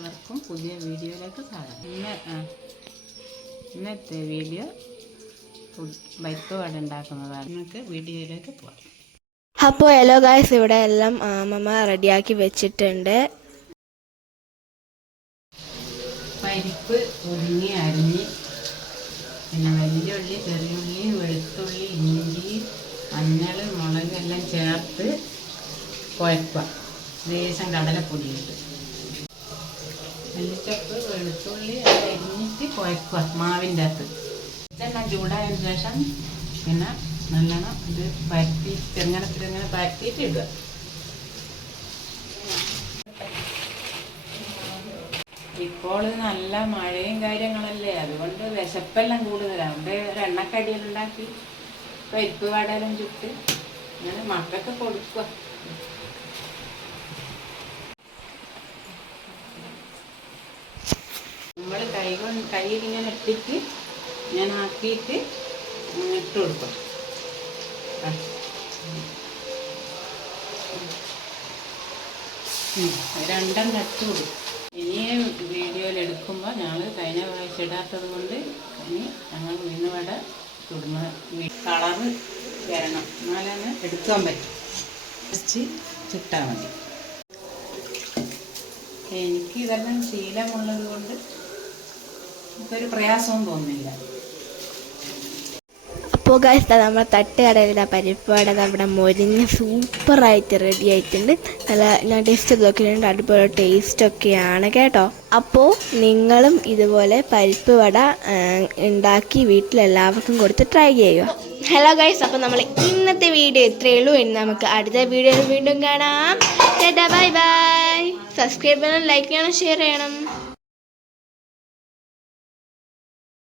എല്ലാവർക്കും പുതിയ വീഡിയോയിലേക്ക് സ്വാഗതം. ഇന്നത്തെ വീഡിയോ പരിപ്പ് വട ഉണ്ടാക്കുന്നതാണ്. നമുക്ക് വീഡിയോയിലേക്ക് പോകാം. അപ്പോൾ ഹലോ ഗായ്സ്, ഇവിടെ എല്ലാം അമ്മമ്മ റെഡിയാക്കി വെച്ചിട്ടുണ്ട്. പരിപ്പ് ഉരുങ്ങി അരിഞ്ഞ് പിന്നെ വലിയുള്ളി, ചെറിയുള്ളി, വെളുത്തുള്ളി, ഇഞ്ചി, മഞ്ഞൾ, മുളക് എല്ലാം ചേർത്ത് കുഴക്കുക. ലേശം കടലപ്പൊടിയിട്ട് മല്ലിച്ചപ്പ്, വെളുത്തുള്ളി അത് അരിഞ്ഞിട്ട് കുഴക്കുക മാവിൻ്റെ അകത്ത്. ഇതെല്ലാം ചൂടായതിനു ശേഷം പിന്നെ നല്ലോണം ഇത് പരത്തി ചെറുങ്ങനെ പരത്തിയിട്ട് ഇടുക. ഇപ്പോൾ നല്ല മഴയും കാര്യങ്ങളല്ലേ, അതുകൊണ്ട് വിശപ്പെല്ലാം കൂടുതലാണ്. അവിടെ ഒരു എണ്ണക്കടിയെല്ലാം ഉണ്ടാക്കി പരിപ്പ് വടയെല്ലാം ചുട്ട് അങ്ങനെ മക്കൾക്ക് കൊടുക്കുക. നമ്മൾ കയ്യിൽ ഇങ്ങനെ ഇട്ടിട്ട് ഞാൻ ആക്കിയിട്ട് ഇട്ട് കൊടുക്കും. രണ്ടെണ്ണം ഇട്ട് കൊടുക്കും. ഇനിയും വീഡിയോയിൽ എടുക്കുമ്പോൾ ഞങ്ങൾ കഴിഞ്ഞ പ്രാവശ്യം ഇടാത്തത് കൊണ്ട് ഇനി ഞങ്ങൾ ഉഴുന്നുവട ചുടുന്ന കളറ് വരണം, എന്നാലാണ് എടുക്കാൻ പറ്റും. വെച്ച് ചുട്ടാൽ മതി. എനിക്ക് ഇതെല്ലാം ശീലമുള്ളത് കൊണ്ട് നമുക്കൊരു പ്രയാസവും തോന്നുന്നില്ല. അപ്പോൾ ഗായ്സ്, നമ്മുടെ തട്ടുകടയിലെ പരിപ്പ് വട നമ്മുടെ മൊരിഞ്ഞ് സൂപ്പറായിട്ട് റെഡി ആയിട്ടുണ്ട്. നല്ല ഞാൻ ടേസ്റ്റ് ചെയ്ത് നോക്കിയിട്ടുണ്ട്. അതുപോലെ ടേസ്റ്റൊക്കെയാണ് കേട്ടോ. അപ്പോൾ നിങ്ങളും ഇതുപോലെ പരിപ്പ് വട ഉണ്ടാക്കി വീട്ടിലെല്ലാവർക്കും കൊടുത്ത് ട്രൈ ചെയ്യുക. ഹലോ ഗൈസ്, അപ്പോൾ നമ്മൾ ഇന്നത്തെ വീഡിയോ ഇത്രയേ ഉള്ളൂ. ഇനി നമുക്ക് അടുത്ത വീഡിയോയിൽ വീണ്ടും കാണാം. Bye bye. സബ്സ്ക്രൈബ് ചെയ്യണം, ലൈക്ക് ചെയ്യണം, ഷെയർ ചെയ്യണം.